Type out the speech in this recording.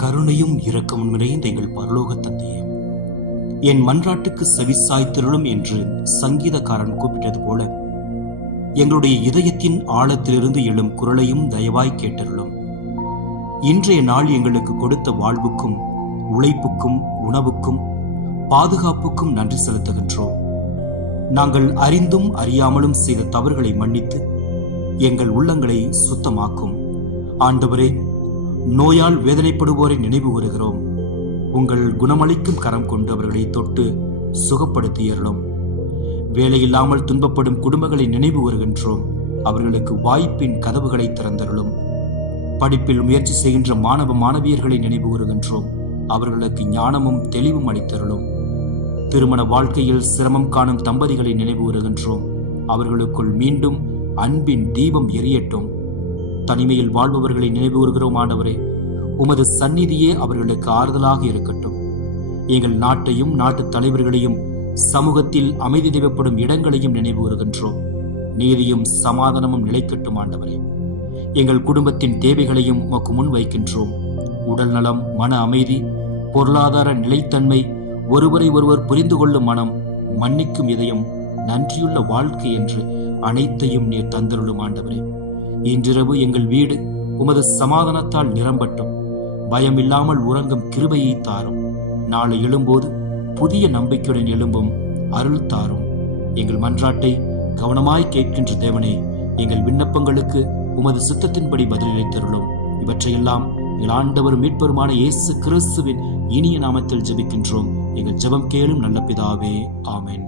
கருணையும் இரக்கமும் நிறைந்த எங்கள் பரலோக தந்தையே, என் மன்றாட்டுக்கு செவிசாய்த்திருளும் என்று சங்கீதக்காரன் கூப்பிட்டது போல எங்களுடைய இதயத்தின் ஆழத்திலிருந்து எழும் குரலையும் தயவாய் கேட்டருளும். இன்றைய நாள் எங்களுக்கு கொடுத்த வாழ்வுக்கும் உழைப்புக்கும் உணவுக்கும் பாதுகாப்புக்கும் நன்றி செலுத்துகின்றோம். நாங்கள் அறிந்தும் அறியாமலும் செய்த தவறுகளை மன்னித்து எங்கள் உள்ளங்களை சுத்தமாக்கும். ஆண்டவரே, நோயால் வேதனைப்படுவோரை நினைவு கூறுகிறோம். உங்கள் குணமளிக்கும் கரம் கொண்டு அவர்களை தொட்டு சுகப்படுத்தியறலும். வேலையில்லாமல் துன்பப்படும் குடும்பங்களை நினைவு கூறுகின்றோம். அவர்களுக்கு வாய்ப்பின் கதவுகளை திறந்தருளும். படிப்பில் முயற்சி செய்கின்ற மாணவ மாணவியர்களை நினைவு கூறுகின்றோம். அவர்களுக்கு ஞானமும் தெளிவும் அளித்தருளும். திருமண வாழ்க்கையில் சிரமம் காணும் தம்பதிகளை நினைவு கூறுகின்றோம். அவர்களுக்குள் மீண்டும் அன்பின் தீபம் எரியட்டும். தனிமையில் வாழ்பவர்களை நினைவு கூறுகிறோம். ஆண்டவரே, உமது சந்நிதியே அவர்களுக்கு ஆறுதலாக இருக்கட்டும். எங்கள் நாட்டையும் நாட்டு தலைவர்களையும் சமூகத்தில் அமைதி தேவைப்படும் இடங்களையும் நினைவு கூறுகின்றோம். நீதியும் சமாதானமும் நிலைக்கட்டும். ஆண்டவரே, எங்கள் குடும்பத்தின் தேவைகளையும் உமக்கு முன் வைக்கின்றோம். உடல் நலம், மன அமைதி, பொருளாதார நிலைத்தன்மை, ஒருவரை ஒருவர் புரிந்து கொள்ளும் மனம், மன்னிக்கும் இதயம், நன்றியுள்ள வாழ்க்கை என்று அனைத்தையும் நீர் தந்தருளும். ஆண்டவரே, இன்றிரவு எங்கள் வீடு உமது சமாதானத்தால் நிரம்பட்டும். பயம் இல்லாமல் உறங்கும் கிருபையை தாரும். நாளை எழும்போது புதிய நம்பிக்கையுடன் எழும்பும் அருள் தாரும். எங்கள் மன்றாட்டை கவனமாய் கேட்கின்ற தேவனே, எங்கள் விண்ணப்பங்களுக்கு உமது சித்தத்தின்படி பதிலளித்தருளும். இவற்றையெல்லாம் எங்கள் ஆண்டவர் மீட்பருமான இயேசு கிறிஸ்துவின் இனிய நாமத்தில் ஜெபிக்கின்றோம். எங்கள் ஜெபம் கேளும் நல்ல பிதாவே. ஆமென்.